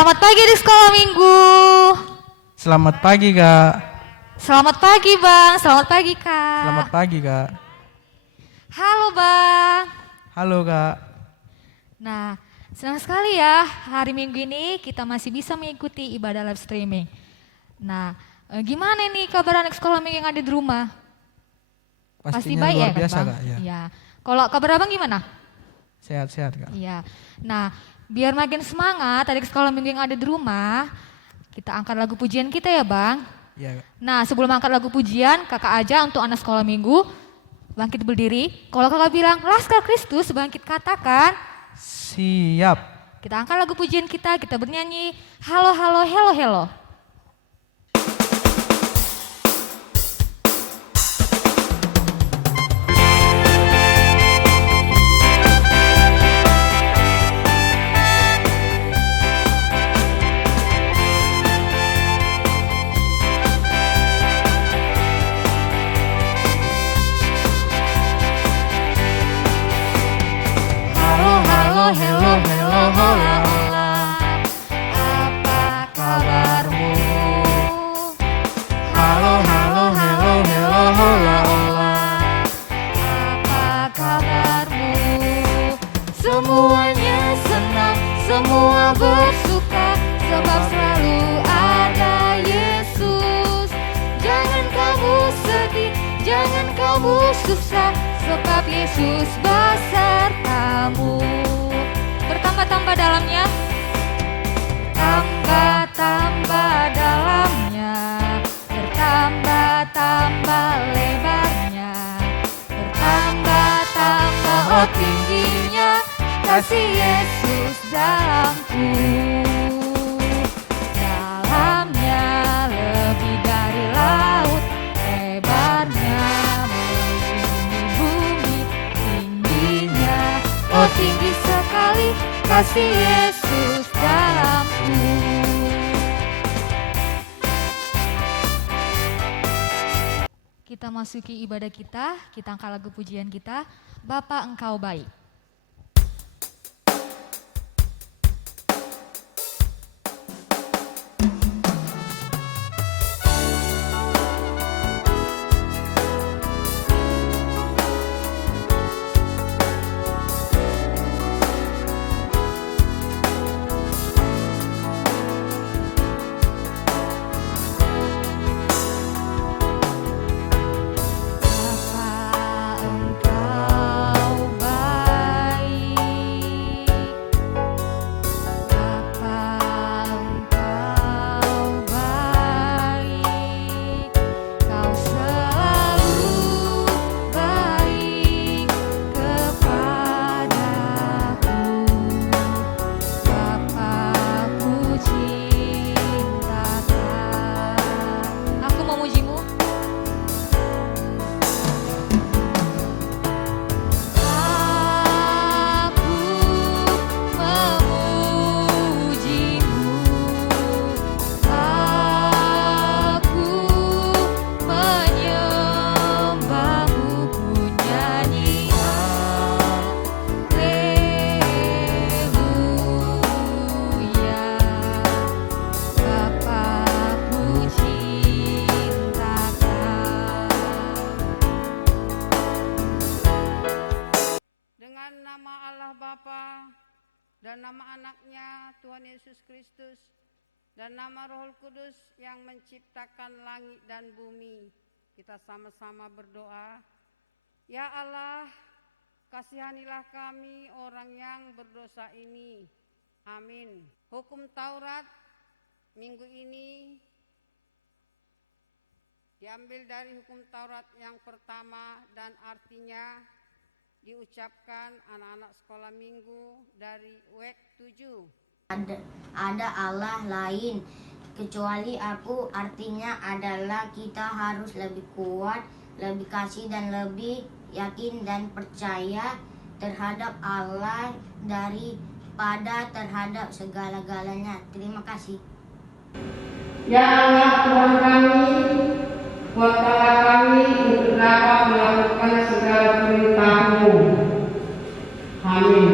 Selamat pagi di sekolah minggu. Selamat pagi, Kak. Selamat pagi, Bang. Selamat pagi, Kak. Selamat pagi, Kak. Halo, Bang. Halo, Kak. Nah, senang sekali ya hari Minggu ini kita masih bisa mengikuti ibadah live streaming. Nah, gimana nih kabar anak sekolah minggu yang ada di rumah? Pasti Pastinya baik luar ya, kan, biasa, Bang? Kak. Ya. Iya. Kalau kabar Abang gimana? Sehat-sehat, Kak. Iya. Nah, biar makin semangat adik sekolah minggu yang ada di rumah, kita angkat lagu pujian kita ya, Bang. Iya, Kak. Nah, sebelum angkat lagu pujian, kakak aja untuk anak sekolah minggu bangkit berdiri. Kalau kakak bilang, Laskar Kristus bangkit, katakan. Siap. Kita angkat lagu pujian kita bernyanyi, halo, halo, hello, hello. Hello, hello, hola, hola. Apa kabarmu? Halo, halo, hello, hello, hola, hola. Apa kabarmu? Semuanya senang, semua bersuka, sebab selalu ada Yesus. Jangan kamu sedih, jangan kamu susah, sebab Yesus besertamu. Bertambah-tambah dalamnya, tambah-tambah dalamnya, bertambah-tambah lebarnya, bertambah-tambah tingginya, kasih Yesus dalamku. Dalamnya lebih dari laut, lebarnya melebihi bumi, tingginya oh tinggi sekali, kasih Yesus dalamku. Kita masuki ibadah kita angkat lagu pujian kita, Bapa Engkau Baik. Dan nama anaknya Tuhan Yesus Kristus dan nama Roh Kudus yang menciptakan langit dan bumi, kita sama-sama berdoa. Ya Allah, kasihanilah kami orang yang berdosa ini. Amin. Hukum Taurat minggu ini diambil dari hukum Taurat yang pertama dan artinya diucapkan anak-anak sekolah minggu dari WEK 7. Ada Allah lain kecuali aku, artinya adalah kita harus lebih kuat, lebih kasih dan lebih yakin dan percaya terhadap Allah daripada terhadap segala-galanya. Terima kasih. Ya Allah Tuhan kami, kuatkanlah kami untuk dapat melakukan segala perintah-Mu. Amin.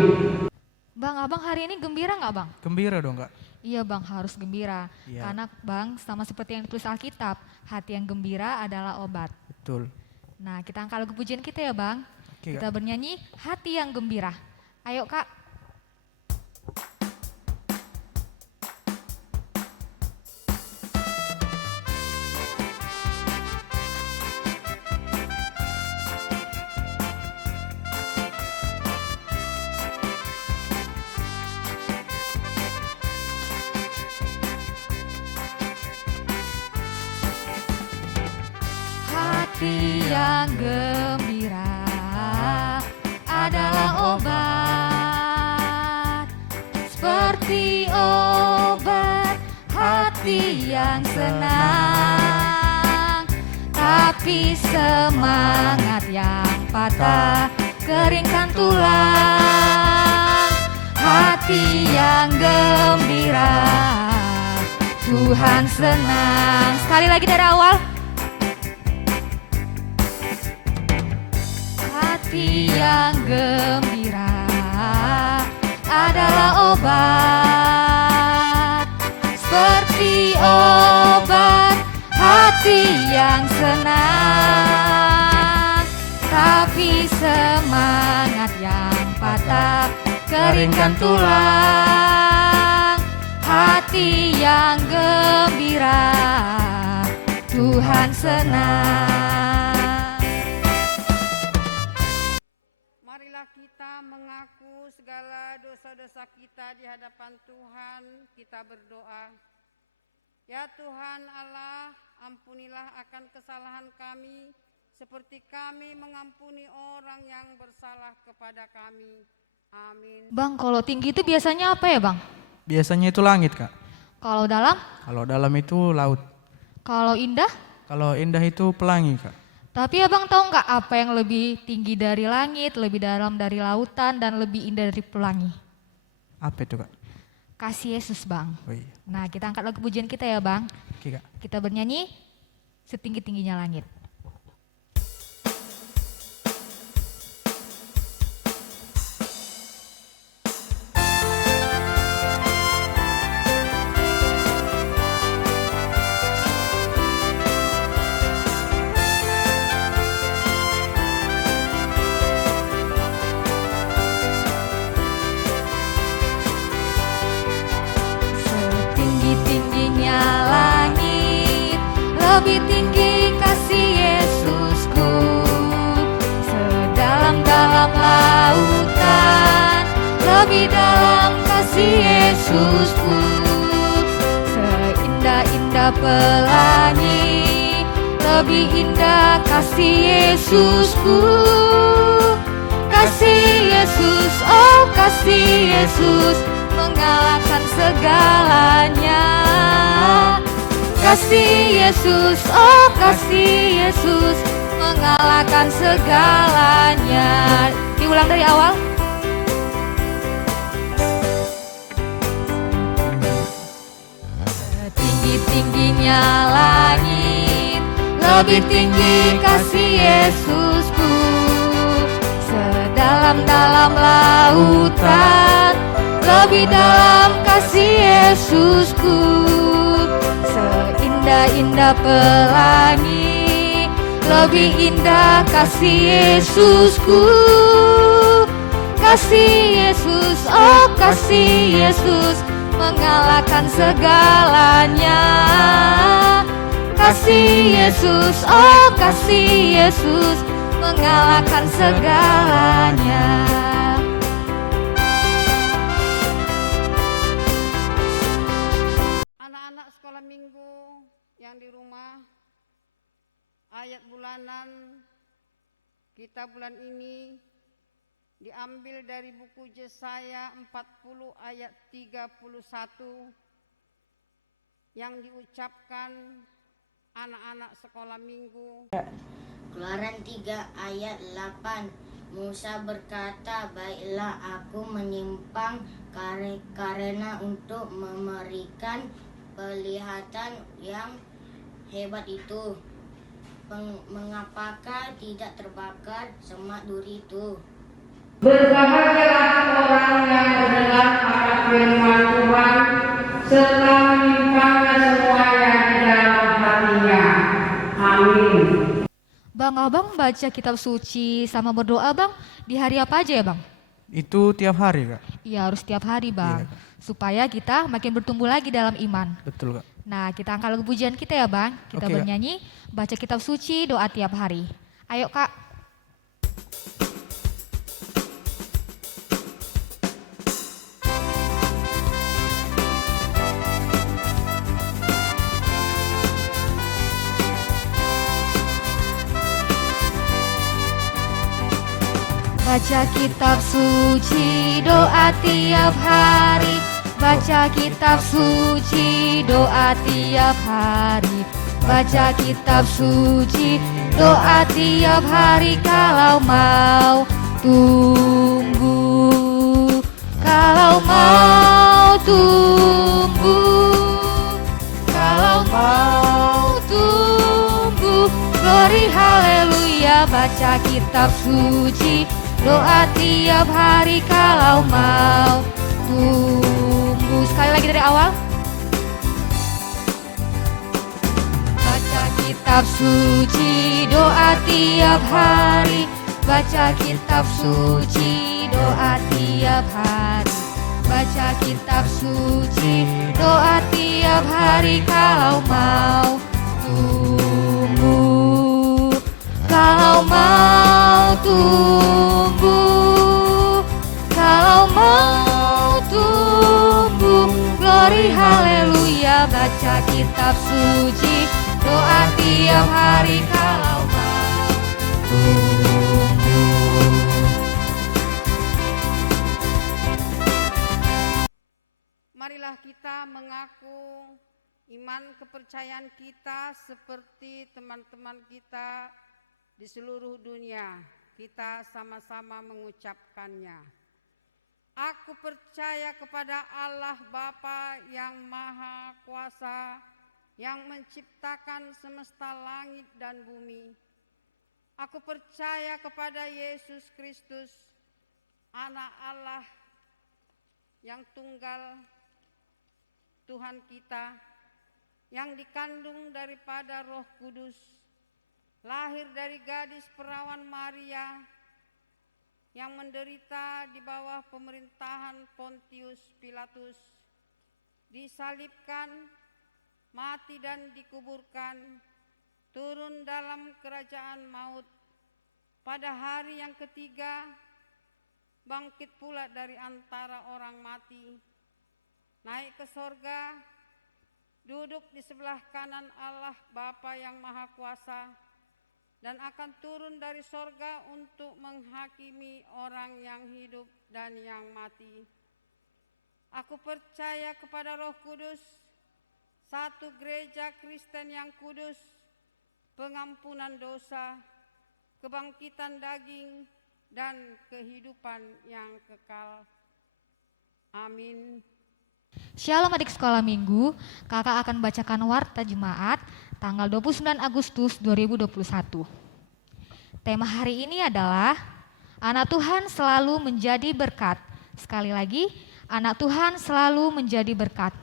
Bang, Abang hari ini gembira nggak Bang? Gembira dong Kak. Iya Bang, harus gembira. Iya. Karena Bang, sama seperti yang ditulis Alkitab, hati yang gembira adalah obat. Betul. Nah, kita angkat lagu pujian kita ya Bang. Oke, Kita Kak. bernyanyi hati yang gembira. Ayo Kak. Hati yang gembira adalah obat, seperti obat hati yang senang. Tapi semangat yang patah keringkan tulang. Hati yang gembira, Tuhan senang. Sekali lagi dari awal. Hati yang gembira adalah obat, seperti obat hati yang senang. Tapi semangat yang patah keringkan tulang. Hati yang gembira, Tuhan senang. Marilah kita mengaku segala dosa-dosa kita di hadapan Tuhan. Kita berdoa. Ya Tuhan Allah, ampunilah akan kesalahan kami, seperti kami mengampuni orang yang bersalah kepada kami. Amin. Bang, kalau tinggi itu biasanya apa ya Bang? Biasanya itu langit Kak. Kalau dalam? Kalau dalam itu laut. Kalau indah? Kalau indah itu pelangi Kak. Tapi abang tahu nggak apa yang lebih tinggi dari langit, lebih dalam dari lautan, dan lebih indah dari pelangi? Apa itu Kak? Kasih Yesus Bang. Oh iya. Nah, kita angkat lagu pujian kita ya Bang. Oke Kak. Kita bernyanyi setinggi-tingginya langit. Setinggi-tingginya langit, lebih tinggi kasih Yesusku. Sedalam-dalam lautan, lebih dalam kasih Yesusku. Seindah-indah pelangi, lebih indah kasih Yesusku. Kasih Yesus, oh kasih Yesus, mengalahkan segalanya. Kasih Yesus, oh kasih Yesus, mengalahkan segalanya. Diulang dari awal. Setinggi-tingginya langit, lebih tinggi kasih Yesusku. Sedalam-dalam lautan, lebih dalam kasih Yesusku. Seindah-indah pelangi, lebih indah kasih Yesusku. Kasih Yesus, oh kasih Yesus, mengalahkan segalanya. Kasih Yesus, oh kasih Yesus, mengalahkan segalanya. Anak-anak sekolah minggu yang di rumah, ayat bulanan kita bulan ini diambil dari buku Yesaya 40 ayat 31 yang diucapkan anak-anak sekolah minggu. Keluaran 3 ayat 8. Musa berkata, baiklah aku menyimpang karena untuk memberikan pelihatan yang hebat itu. Mengapakah tidak terbakar semak duri itu? Berbahagialah orang yang mendengar akan firman Tuhan serta menyimpannya semuanya di dalam hatinya. Amin. Bang, abang baca kitab suci sama berdoa bang di hari apa aja ya bang? Itu tiap hari kak. Iya harus tiap hari bang, Iya, Kak. supaya kita makin bertumbuh lagi dalam iman. Betul kak. Nah kita angkat lagu pujian kita ya bang, kita Oke, Kak. bernyanyi, baca kitab suci, doa tiap hari. Ayo kak. Baca kitab suci, doa tiap hari. Baca kitab suci, doa tiap hari. Baca kitab suci, doa tiap hari. Kalau mau tumbuh, kalau mau tumbuh, kalau mau tumbuh, glory haleluya. Baca kitab suci, doa tiap hari. Kalau mau tumbuh, sekali lagi dari awal. Baca kitab suci, doa tiap hari. Baca kitab suci, doa tiap hari. Baca kitab suci, doa tiap hari. Kalau mau tumbuh, kalau mau tumbuh, kalau mau tumbuh, glory haleluya. Baca kitab suci, doa tiap hari. Kalau mau tumbuh. Marilah kita mengaku iman kepercayaan kita seperti teman-teman kita di seluruh dunia. Kita sama-sama mengucapkannya. Aku percaya kepada Allah Bapa yang Maha Kuasa, yang menciptakan semesta langit dan bumi. Aku percaya kepada Yesus Kristus, Anak Allah yang tunggal, Tuhan kita, yang dikandung daripada Roh Kudus, lahir dari gadis perawan Maria, yang menderita di bawah pemerintahan Pontius Pilatus, disalibkan, mati dan dikuburkan, turun dalam kerajaan maut, pada hari yang ketiga bangkit pula dari antara orang mati, naik ke sorga, duduk di sebelah kanan Allah Bapa yang Maha Kuasa, dan akan turun dari sorga untuk menghakimi orang yang hidup dan yang mati. Aku percaya kepada Roh Kudus, satu gereja Kristen yang kudus, pengampunan dosa, kebangkitan daging, dan kehidupan yang kekal. Amin. Shalom adik sekolah minggu, kakak akan bacakan warta jemaat tanggal 29 Agustus 2021. Tema hari ini adalah anak Tuhan selalu menjadi berkat. Sekali lagi, anak Tuhan selalu menjadi berkat.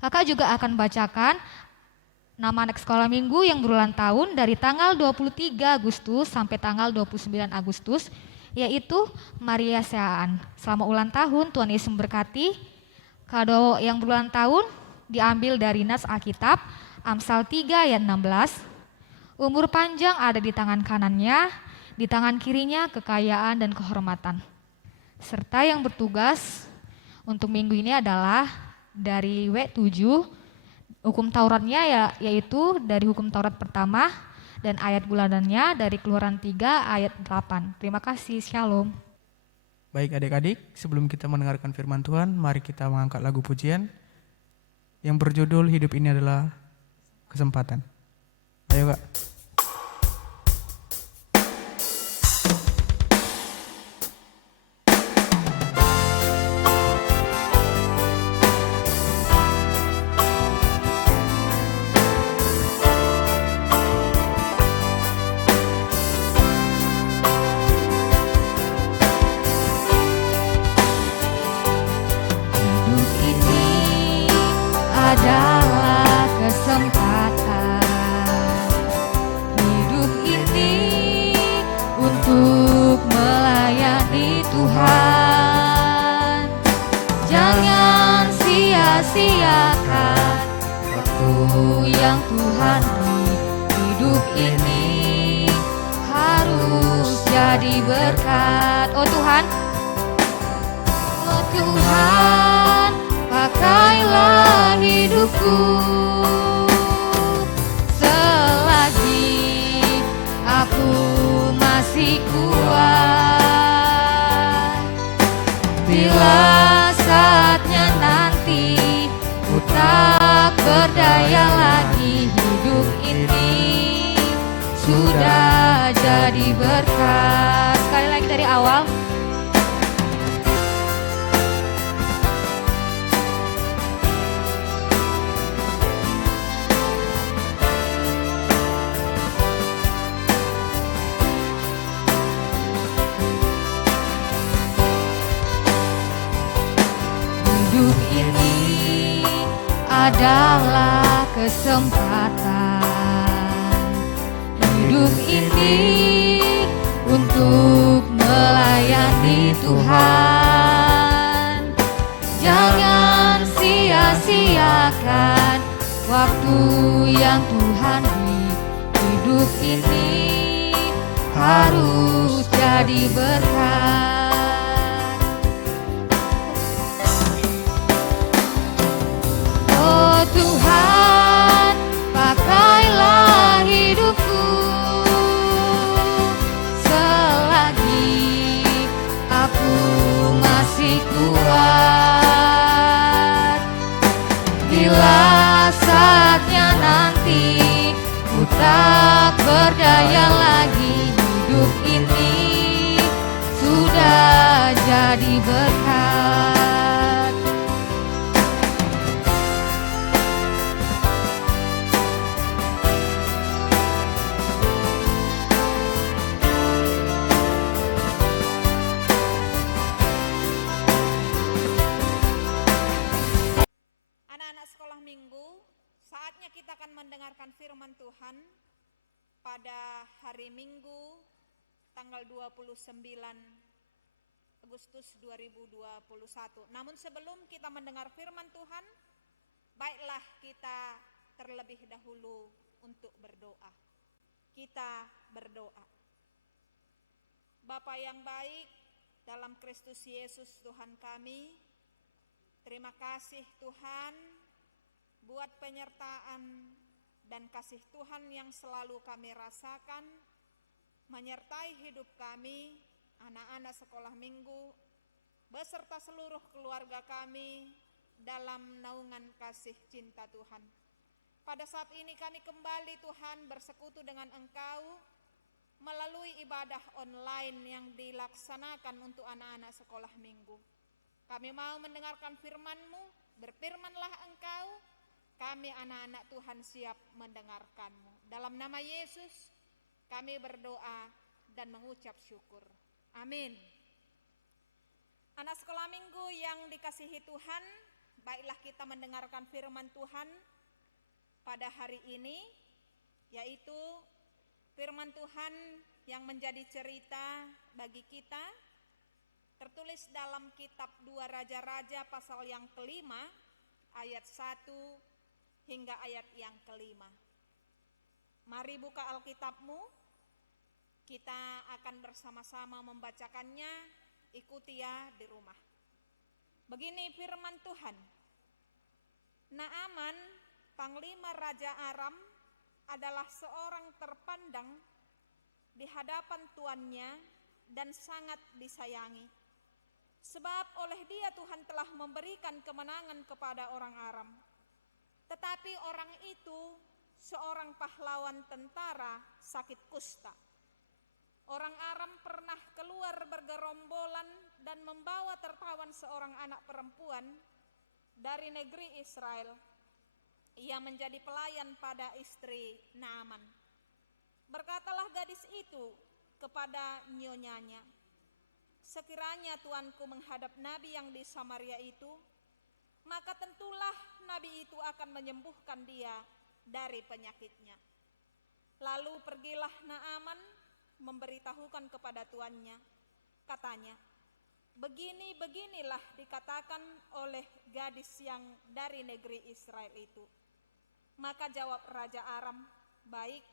Kakak juga akan bacakan nama anak sekolah minggu yang berulang tahun dari tanggal 23 Agustus sampai tanggal 29 Agustus, yaitu Maria Seaan. Selamat ulang tahun, Tuhan Yesus memberkati. Kado yang berulang tahun diambil dari Nas Alkitab, Amsal 3 ayat 16. Umur panjang ada di tangan kanannya, di tangan kirinya kekayaan dan kehormatan. Serta yang bertugas untuk minggu ini adalah dari W7, hukum Tauratnya yaitu dari hukum Taurat pertama, dan ayat bulanannya dari Keluaran 3 ayat 8. Terima kasih, shalom. Baik adik-adik, sebelum kita mendengarkan firman Tuhan, mari kita mengangkat lagu pujian yang berjudul Hidup Ini Adalah Kesempatan. Ayo Kak. berkat. Oh Tuhan, oh Tuhan, pakailah hidupku selagi aku masih kuat. Bila saatnya nanti ku tak berdaya lagi, hidup ini sudah jadi berkat. Sekali lagi dari awal. Hidup ini adalah kesempatan. Hidup ini untuk melayani Tuhan. Jangan sia-siakan waktu yang Tuhan beri. Hidup ini harus jadi berkat. Oh Tuhan, pakailah hidupku selagi aku masih kuat. Bila saatnya nanti ku tak berdaya lagi, hidup ini sudah jadi berkat. Anak-anak sekolah minggu, saatnya kita akan mendengarkan firman Tuhan pada hari Minggu tanggal 29 Agustus 2021. Namun sebelum kita mendengar firman Tuhan, baiklah kita terlebih dahulu untuk berdoa. Kita berdoa. Bapa yang baik, dalam Kristus Yesus Tuhan kami, terima kasih Tuhan buat penyertaan dan kasih Tuhan yang selalu kami rasakan menyertai hidup kami, anak-anak sekolah minggu, beserta seluruh keluarga kami dalam naungan kasih cinta Tuhan. Pada saat ini kami kembali Tuhan bersekutu dengan Engkau melalui ibadah online yang dilaksanakan untuk anak-anak sekolah minggu. Kami mau mendengarkan firman-Mu, berfirmanlah Engkau, kami anak-anak Tuhan siap mendengarkan-Mu. Dalam nama Yesus kami berdoa dan mengucap syukur. Amin. Anak sekolah minggu yang dikasihi Tuhan, baiklah kita mendengarkan firman Tuhan pada hari ini, yaitu firman Tuhan yang menjadi cerita bagi kita, tertulis dalam kitab 2 Raja-Raja pasal yang kelima, ayat 1 hingga ayat yang kelima. Mari buka Alkitabmu, kita akan bersama-sama membacakannya, ikuti ya di rumah. Begini firman Tuhan. Naaman, panglima Raja Aram, adalah seorang terpandang di hadapan tuannya dan sangat disayangi. Sebab oleh dia Tuhan telah memberikan kemenangan kepada orang Aram. Tetapi orang itu seorang pahlawan tentara sakit kusta. Orang Aram pernah keluar bergerombolan dan membawa tertawan seorang anak perempuan dari negeri Israel. Ia menjadi pelayan pada istri Naaman. Berkatalah gadis itu kepada nyonyanya, sekiranya tuanku menghadap nabi yang di Samaria itu, maka tentulah nabi itu akan menyembuhkan dia dari penyakitnya. Lalu pergilah Naaman memberitahukan kepada tuannya, katanya, begini-beginilah dikatakan oleh gadis yang dari negeri Israel itu. Maka jawab Raja Aram, baik,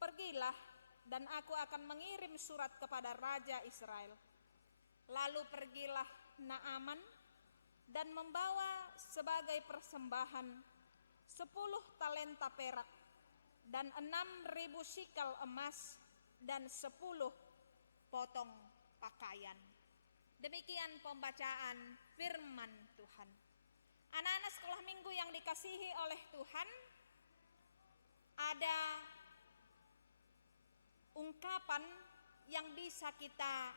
pergilah, dan aku akan mengirim surat kepada Raja Israel. Lalu pergilah Naaman dan membawa sebagai persembahan 10 talenta perak dan 6.000 sikal emas dan 10 potong pakaian. Demikian pembacaan firman Tuhan. Anak-anak sekolah minggu yang dikasihi oleh Tuhan, ada ungkapan yang bisa kita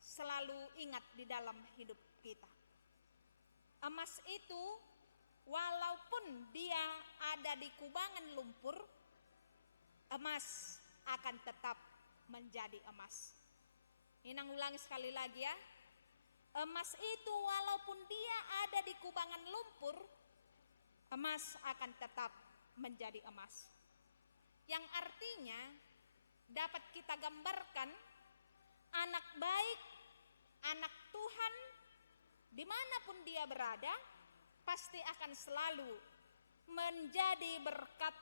selalu ingat di dalam hidup kita. Emas itu walaupun dia ada di kubangan lumpur, emas akan tetap menjadi emas. Inang ulangi sekali lagi ya. Emas itu walaupun dia ada di kubangan lumpur, emas akan tetap menjadi emas. Yang artinya dapat kita gambarkan anak baik, anak Tuhan, dimanapun dia berada, pasti akan selalu menjadi berkat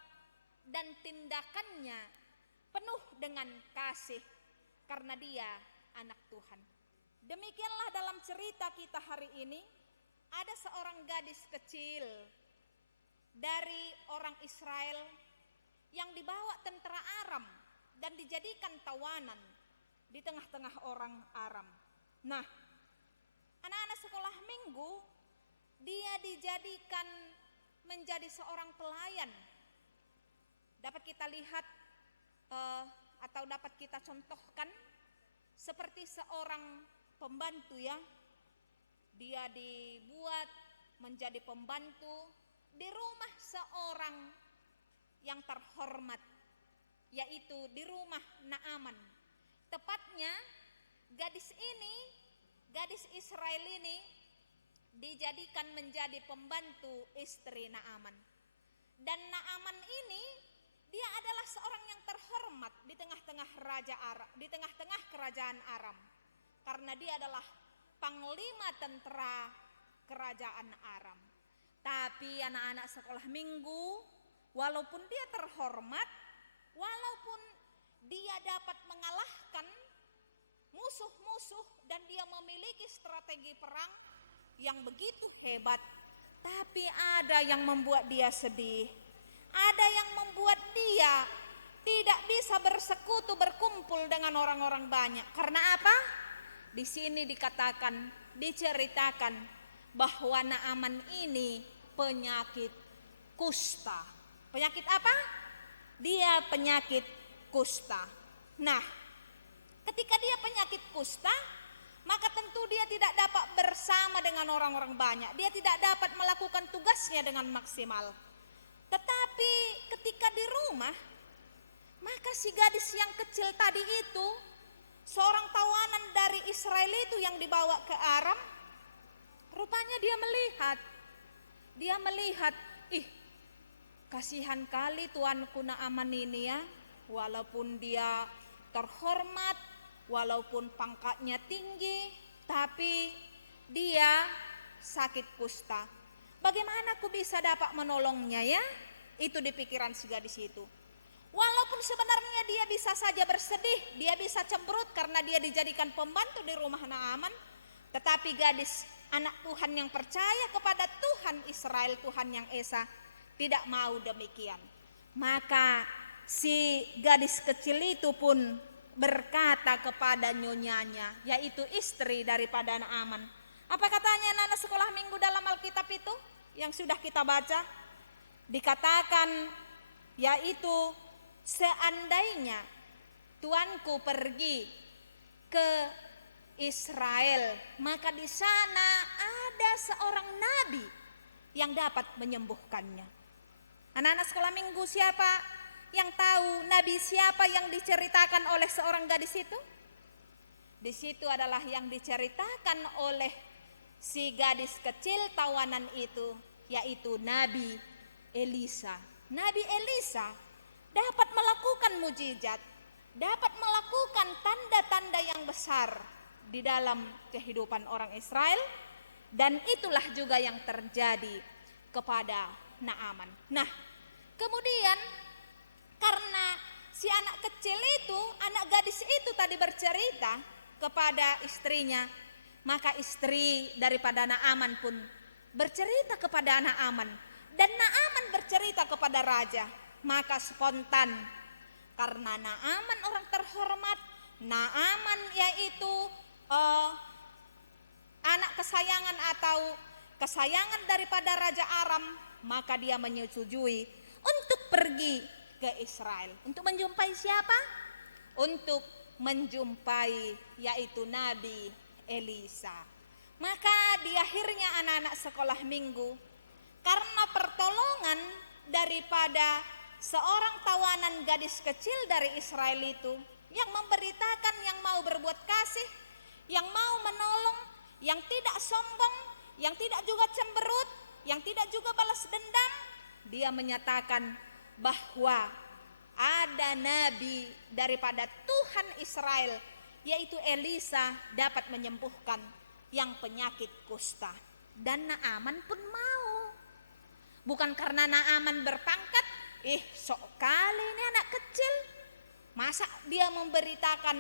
dan tindakannya penuh dengan kasih karena dia anak Tuhan. Demikianlah dalam cerita kita hari ini, ada seorang gadis kecil dari orang Israel yang dibawa tentara Aram dan dijadikan tawanan di tengah-tengah orang Aram. Nah, anak-anak sekolah minggu, dia dijadikan menjadi seorang pelayan. Dapat kita lihat atau dapat kita contohkan seperti seorang pembantu ya. Dia dibuat menjadi pembantu di rumah seorang yang terhormat, yaitu di rumah Naaman. Tepatnya gadis Israel ini dijadikan menjadi pembantu istri Naaman. Dan Naaman ini dia adalah seorang yang terhormat di tengah-tengah kerajaan Aram. Karena dia adalah panglima tentara kerajaan Aram. Tapi anak-anak sekolah minggu, walaupun dia terhormat, walaupun dia dapat mengalahkan musuh-musuh dan dia memiliki strategi perang yang begitu hebat, tapi ada yang membuat dia sedih. Ada yang membuat dia tidak bisa bersekutu, berkumpul dengan orang-orang banyak. Karena apa? Di sini diceritakan bahwa Naaman ini penyakit kusta. Penyakit apa? Dia penyakit kusta. Nah, ketika dia penyakit kusta, maka tentu dia tidak dapat bersama dengan orang-orang banyak. Dia tidak dapat melakukan tugasnya dengan maksimal. Tetapi ketika di rumah, maka si gadis yang kecil tadi itu, seorang tawanan dari Israel itu yang dibawa ke Aram, rupanya dia melihat, kasihan kali tuanku Naaman ini ya, walaupun dia terhormat, walaupun pangkatnya tinggi, tapi dia sakit kusta. Bagaimana aku bisa dapat menolongnya ya? Itu di pikiran si gadis itu. Walaupun sebenarnya dia bisa saja bersedih, dia bisa cemberut karena dia dijadikan pembantu di rumah Naaman, tetapi gadis anak Tuhan yang percaya kepada Tuhan Israel, Tuhan yang esa, tidak mau demikian. Maka si gadis kecil itu pun berkata kepada nyonyanya, yaitu istri daripada Naaman. Apa katanya anak-anak sekolah minggu dalam Alkitab itu yang sudah kita baca? Dikatakan yaitu, seandainya tuanku pergi ke Israel, maka di sana ada seorang nabi yang dapat menyembuhkannya. Anak-anak sekolah minggu, siapa yang tahu nabi siapa yang diceritakan oleh seorang gadis itu? Di situ adalah yang diceritakan oleh si gadis kecil tawanan itu, yaitu Nabi Elisa. Nabi Elisa dapat melakukan mujizat, dapat melakukan tanda-tanda yang besar di dalam kehidupan orang Israel, dan itulah juga yang terjadi kepada Naaman. Nah, kemudian karena si anak kecil itu, anak gadis itu tadi bercerita kepada istrinya, maka istri daripada Naaman pun bercerita kepada Naaman, dan Naaman bercerita kepada raja. Maka spontan, karena Naaman orang terhormat, Naaman yaitu anak kesayangan atau kesayangan daripada Raja Aram, maka dia menyetujui untuk pergi ke Israel. Untuk menjumpai siapa? Untuk menjumpai yaitu Nabi Elisa. Maka di akhirnya anak-anak sekolah minggu, karena pertolongan daripada seorang tawanan gadis kecil dari Israel itu, yang memberitakan, yang mau berbuat kasih, yang mau menolong, yang tidak sombong, yang tidak juga cemberut, yang tidak juga balas dendam, dia menyatakan bahwa ada nabi daripada Tuhan Israel, yaitu Elisa, dapat menyembuhkan yang penyakit kusta. Dan Naaman pun mau. Bukan karena Naaman berpangkat, sok kali ini anak kecil, masa dia memberitakan,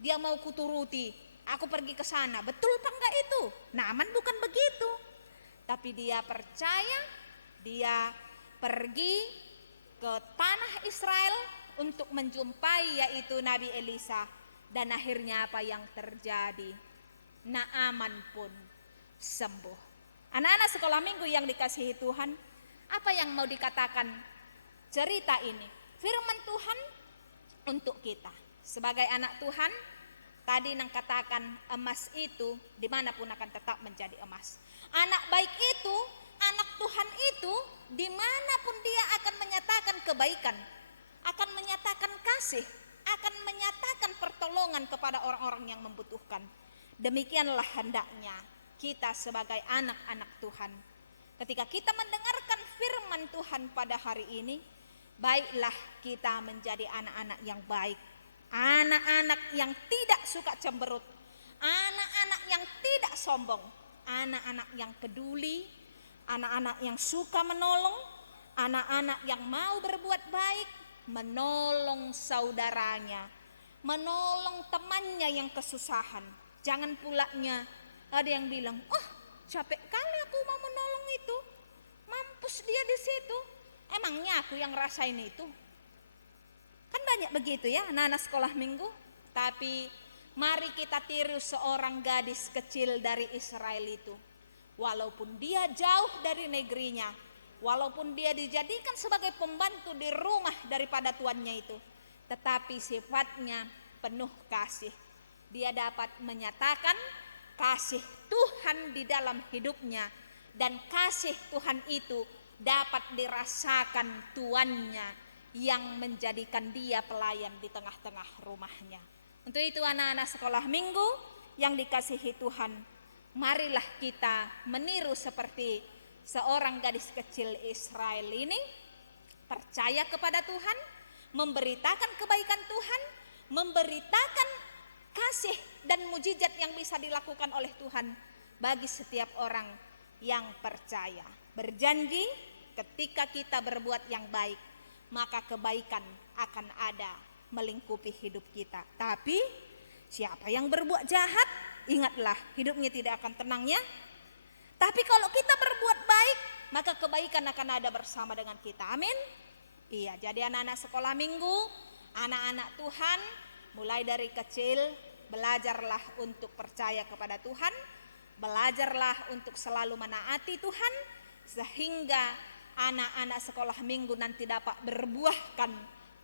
dia mau kuturuti, aku pergi ke sana. Betul apa enggak itu? Naaman bukan begitu. Tapi dia percaya, dia pergi ke tanah Israel untuk menjumpai yaitu Nabi Elisa. Dan akhirnya apa yang terjadi? Naaman pun sembuh. Anak-anak sekolah minggu yang dikasihi Tuhan, apa yang mau dikatakan cerita ini? Firman Tuhan untuk kita sebagai anak Tuhan. Tadi nang katakan emas itu dimanapun akan tetap menjadi emas. Anak baik itu, anak Tuhan itu, dimanapun dia akan menyatakan kebaikan, akan menyatakan kasih, akan menyatakan pertolongan kepada orang-orang yang membutuhkan. Demikianlah hendaknya kita sebagai anak-anak Tuhan. Ketika kita mendengarkan firman Tuhan pada hari ini, baiklah kita menjadi anak-anak yang baik. Anak-anak yang tidak suka cemberut, anak-anak yang tidak sombong, anak-anak yang peduli, anak-anak yang suka menolong, anak-anak yang mau berbuat baik, menolong saudaranya, menolong temannya yang kesusahan. Jangan pulanya ada yang bilang, oh capek kali aku mau menolong itu, mampus dia di situ, emangnya aku yang rasain itu. Kan banyak begitu ya anak-anak sekolah minggu. Tapi mari kita tiru seorang gadis kecil dari Israel itu. Walaupun dia jauh dari negerinya, walaupun dia dijadikan sebagai pembantu di rumah daripada tuannya itu, tetapi sifatnya penuh kasih. Dia dapat menyatakan kasih Tuhan di dalam hidupnya, dan kasih Tuhan itu dapat dirasakan tuannya yang menjadikan dia pelayan di tengah-tengah rumahnya. Untuk itu anak-anak sekolah minggu yang dikasihi Tuhan, marilah kita meniru seperti seorang gadis kecil Israel ini, percaya kepada Tuhan, memberitakan kebaikan Tuhan, memberitakan kasih dan mujizat yang bisa dilakukan oleh Tuhan bagi setiap orang yang percaya. Berjanji ketika kita berbuat yang baik, maka kebaikan akan ada melingkupi hidup kita. Tapi siapa yang berbuat jahat, ingatlah hidupnya tidak akan tenang ya. Tapi kalau kita berbuat baik, maka kebaikan akan ada bersama dengan kita. Amin. Iya, jadi anak-anak sekolah minggu, anak-anak Tuhan, mulai dari kecil belajarlah untuk percaya kepada Tuhan, belajarlah untuk selalu menaati Tuhan, sehingga anak-anak sekolah minggu nanti dapat berbuahkan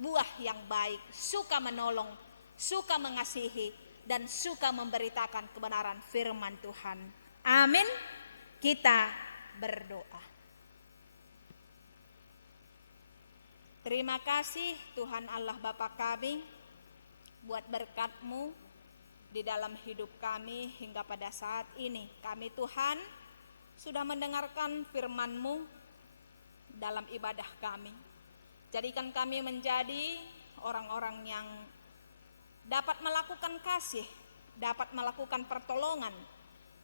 buah yang baik, suka menolong, suka mengasihi, dan suka memberitakan kebenaran firman Tuhan. Amin. Kita berdoa. Terima kasih Tuhan Allah Bapa kami buat berkat-Mu di dalam hidup kami hingga pada saat ini. Kami Tuhan sudah mendengarkan firman-Mu dalam ibadah kami. Jadikan kami menjadi orang-orang yang dapat melakukan kasih, dapat melakukan pertolongan,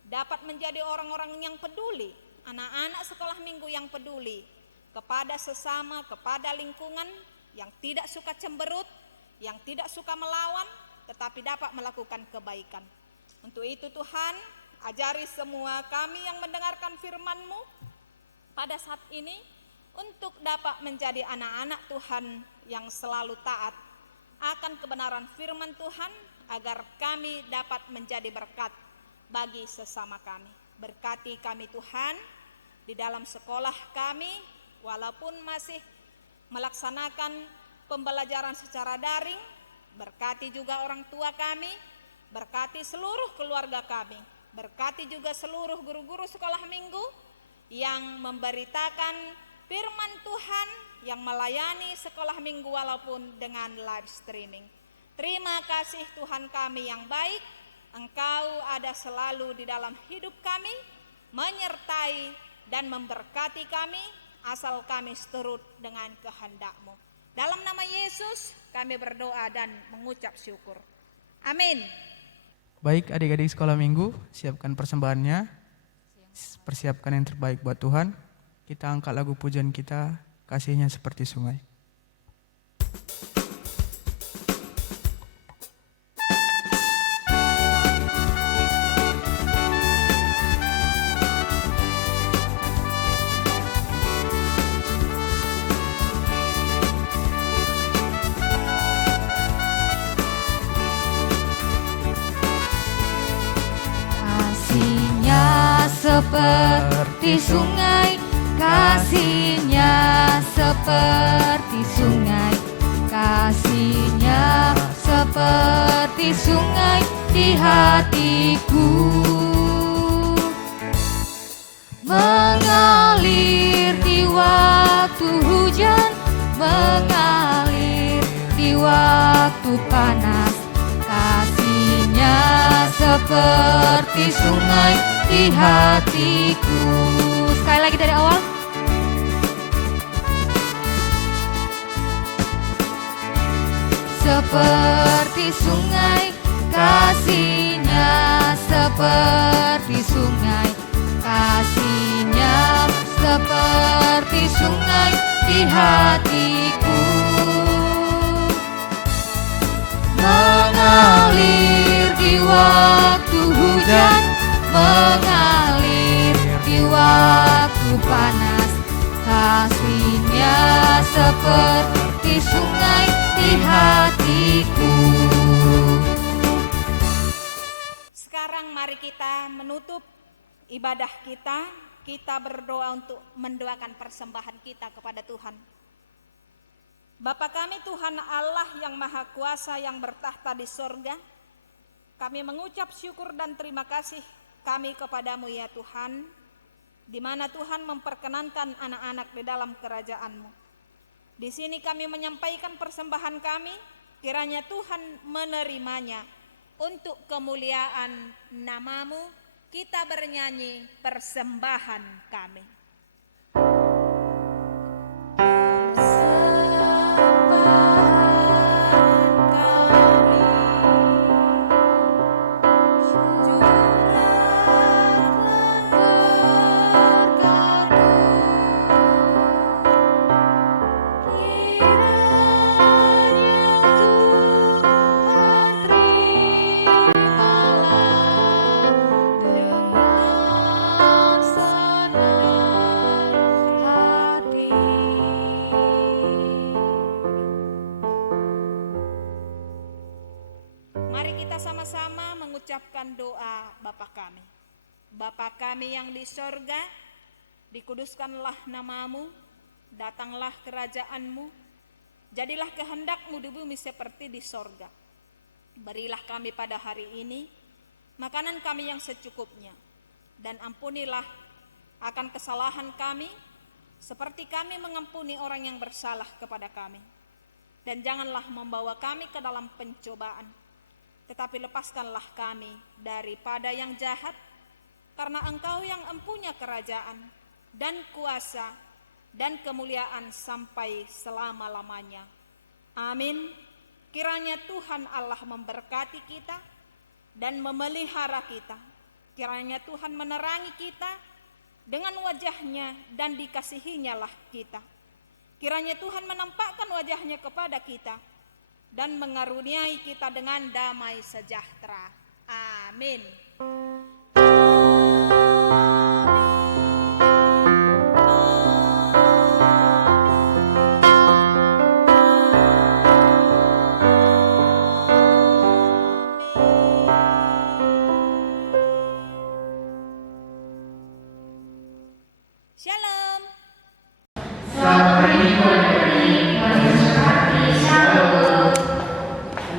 dapat menjadi orang-orang yang peduli, anak-anak sekolah minggu yang peduli kepada sesama, kepada lingkungan, yang tidak suka cemberut, yang tidak suka melawan, tetapi dapat melakukan kebaikan. Untuk itu Tuhan, ajari semua kami yang mendengarkan firman-Mu pada saat ini untuk dapat menjadi anak-anak Tuhan yang selalu taat akan kebenaran firman Tuhan, agar kami dapat menjadi berkat bagi sesama kami. Berkati kami Tuhan di dalam sekolah kami, walaupun masih melaksanakan pembelajaran secara daring. Berkati juga orang tua kami, berkati seluruh keluarga kami, berkati juga seluruh guru-guru sekolah minggu yang memberitakan firman Tuhan, yang melayani sekolah minggu walaupun dengan live streaming. Terima kasih Tuhan kami yang baik, Engkau ada selalu di dalam hidup kami, menyertai dan memberkati kami, asal kami seturut dengan kehendak-Mu. Dalam nama Yesus kami berdoa dan mengucap syukur. Amin. Baik adik-adik sekolah minggu, siapkan persembahannya, persiapkan yang terbaik buat Tuhan. Kita angkat lagu pujian kita, Kasihnya Seperti Sungai. Kasihnya seperti sungai, kasihnya seperti sungai, kasihnya seperti sungai di hatiku, mengalir di waktu hujan, mengalir di waktu panas. Kasihnya seperti sungai di hatiku. Sekali lagi dari awal. Seperti sungai, kasihnya seperti sungai, kasihnya seperti sungai di hatiku, mengalir di waktu hujan, mengalir di waktu panas. Kasihnya seperti sungai di hatiku. Sekarang mari kita menutup ibadah kita. Kita berdoa untuk mendoakan persembahan kita kepada Tuhan. Bapa kami Tuhan Allah yang Maha Kuasa yang bertahta di sorga, kami mengucap syukur dan terima kasih kami kepadamu ya Tuhan, di mana Tuhan memperkenankan anak-anak di dalam kerajaan-Mu. Di sini kami menyampaikan persembahan kami, kiranya Tuhan menerimanya untuk kemuliaan nama-Mu. Kita bernyanyi persembahan kami. Sama-sama mengucapkan doa Bapa kami. Bapa kami yang di sorga, dikuduskanlah nama-Mu, datanglah kerajaan-Mu, jadilah kehendak-Mu di bumi seperti di sorga. Berilah kami pada hari ini makanan kami yang secukupnya, dan ampunilah akan kesalahan kami, seperti kami mengampuni orang yang bersalah kepada kami. Dan janganlah membawa kami ke dalam pencobaan, tetapi lepaskanlah kami daripada yang jahat, karena Engkau yang empunya kerajaan dan kuasa dan kemuliaan sampai selama-lamanya. Amin. Kiranya Tuhan Allah memberkati kita dan memelihara kita. Kiranya Tuhan menerangi kita dengan wajah-Nya dan dikasihinya lah kita. Kiranya Tuhan menampakkan wajahnya kepada kita dan mengaruniai kita dengan damai sejahtera. Amin. Shalom. Shalom.